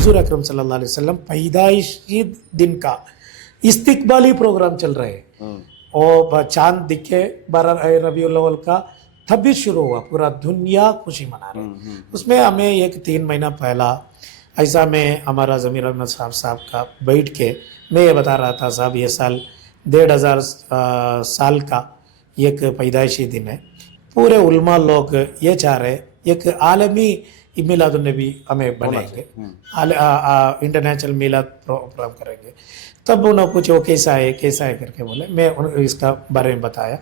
हुजूर अकरम सल्लल्लाहु अलैहि वसल्लम पैदाइशी दिन का इस्तिकबाली प्रोग्राम चल रहे हैं और चांद दिखे 12 रबीउल अव्वल का तब भी शुरू हुआ, पूरा दुनिया खुशी मना रहे। उसमें हमें एक 3 महीना पहला ऐसा में हमारा ज़मीर अहमद साहब का बैठ के मैं ये बता रहा था, साहब ये साल 1,500 साल का एक पैदाइशी दिन है। पूरे उलमा लोग ये चाह रहे एक आलमी मिलादुन नबी हमें बनाएंगे, इंटरनेशनल मिलाद प्रोग्राम करेंगे। तब उन्होंने पूछा वो कैसा है करके बोले, मैं इसका बारे में बताया।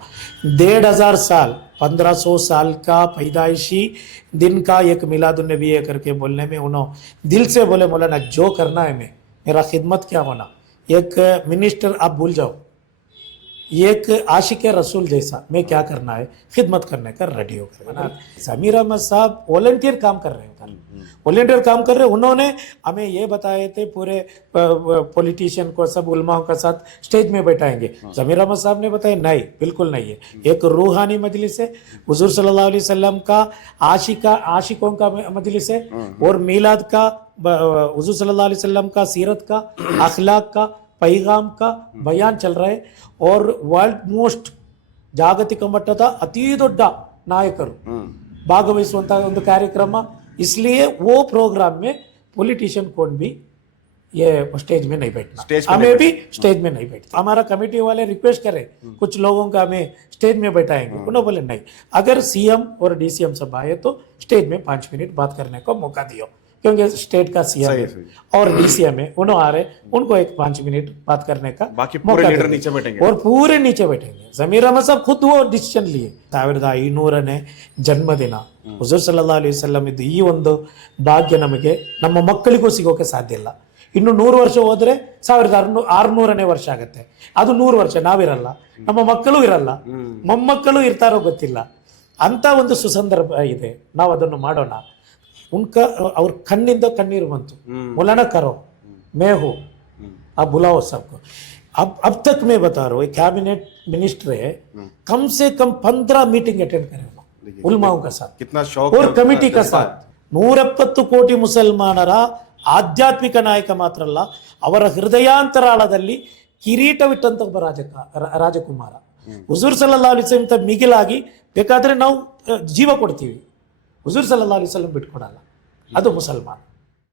1,500 साल 1500 साल का पैदाइशी दिन का एक मिलादुन नबी है करके बोलने में उन्होंने दिल से बोले, मौलाना जो करना है मैं, मेरा खिदमत क्या होना, एक मिनिस्टर आप भूल जाओ, एक आशिक रसूल जैसा मैं क्या करना है, खिदमत करने का रेडी होकर। ज़मीर अहमद साहब वॉलंटियर काम कर रहे हैं, वॉलंटियर काम कर रहे हैं। उन्होंने हमें ये बताए थे पूरे पॉलिटिशियन को सब उलमाओं के साथ स्टेज में बैठाएंगे। ज़मीर अहमद साहब ने बताया नहीं, बिल्कुल नहीं है, एक रूहानी मजलिस है, हुजूर सल्लल्लाहु अलैहि वसल्लम का आशिकों का मजलिस है, और मीलाद का, हुजूर सल्लल्लाहु अलैहि वसल्लम का सीरत का, अखलाक का, पैगाम का बयान चल रहा है। और ವರ್ಲ್ಡ್ ಮೋಸ್ಟ್ ಜಾಗತಿಕ ಮಟ್ಟದ ಅತಿ ದೊಡ್ಡ ನಾಯಕರು ಭಾಗವಹಿಸುವಂತಹ ಒಂದು ಕಾರ್ಯಕ್ರಮ, इसलिए वो प्रोग्राम में पॉलिटिशियन कौन भी ये स्टेज में नहीं बैठना, हमें भी स्टेज में नहीं बैठना। हमारा कमेटी वाले रिक्वेस्ट करें कुछ लोगों का हमें स्टेज में बैठाएंगे, उन्होंने बोले नहीं, अगर सीएम और डीसीएम सब आए तो स्टेज में 5 मिनट बात करने को मौका दियो, क्योंकि स्टेट का सीएम और डीसीएम है, उन्होंने आ रहे, उनको एक 5 मिनट बात करने का बाकी पूरे लीडर नीचे बैठेंगे और पूरे नीचे बैठेंगे। ज़मीर अहमद साहब खुद वो डिಸಿಷನ್ लिए। 1500ನೇ ಜನ್ಮದಿನ ಹುಜೂರ್ ಸಲ್ಲಲ್ಲಾಹು ಅಲೈಹಿ ವಸಲ್ಲಂ ಇದು, ಈ ಒಂದು ಭಾಗ್ಯ ನಮಗೆ ನಮ್ಮ ಮಕ್ಕಳಿಗೂ ಸಿಗೋಕೆ ಸಾಧ್ಯ ಇಲ್ಲ। ಇನ್ನು 100 ವರ್ಷ ಹೋದ್ರೆ 1600ನೇ ವರ್ಷ ಆಗುತ್ತೆ, ಅದು 100 ವರ್ಷ ನಾವಿರಲ್ಲ, ನಮ್ಮ ಮಕ್ಕಳು ಇರಲ್ಲ, ಮೊಮ್ಮಕ್ಕಳು ಇರ್ತಾರೋ ಗೊತ್ತಿಲ್ಲ, ಅಂತ ಒಂದು ಸುಸಂದರ್ಭ ಇದೆ, ನಾವು ಅದನ್ನು ಮಾಡೋಣ। उनका और कन्निंद कन्नीर बनतु, मौलाना करो, मैं हूँ, आप बुलाओ सबको। अब तक मैं बता रहा हूँ, कैबिनेट मिनिस्टर है, कम से कम 15 मीटिंग अटेंड करेगा उलमाओं का साथ, कितना शौक और कमिटी का साथ। 170 ಕೋಟಿ ಮುಸಲ್ಮಾನರ ಆಧ್ಯಾತ್ಮಿಕ ನಾಯಕ ಮಾತ್ರ ಅಲ್ಲ, ಅವರ ಹೃದಯಾಂತರಾಳದಲ್ಲಿ ಕಿರೀಟವಿಟ್ಟಂತ ಒಬ್ಬ ರಾಜಕುಮಾರ ಹುಜೂರ್ ಸಲ್ಲಲ್ಲಾಹು ಅಲೈಹಿ ವಸಲ್ಲಂ ಅಂತ ಮಿಗಿಲಾಗಿ ಬೇಕಾದ್ರೆ ನಾವು ಜೀವ ಕೊಡ್ತೀವಿ, ಹುಜೂರ್ ಸಲ್ಲಲ್ಲಾಹು ಅಲೈಹಿ ವಸಲ್ಲಂ ಬಿಟ್ಕೊಡಲ್ಲ, ಅದು ಮುಸಲ್ಮಾನ।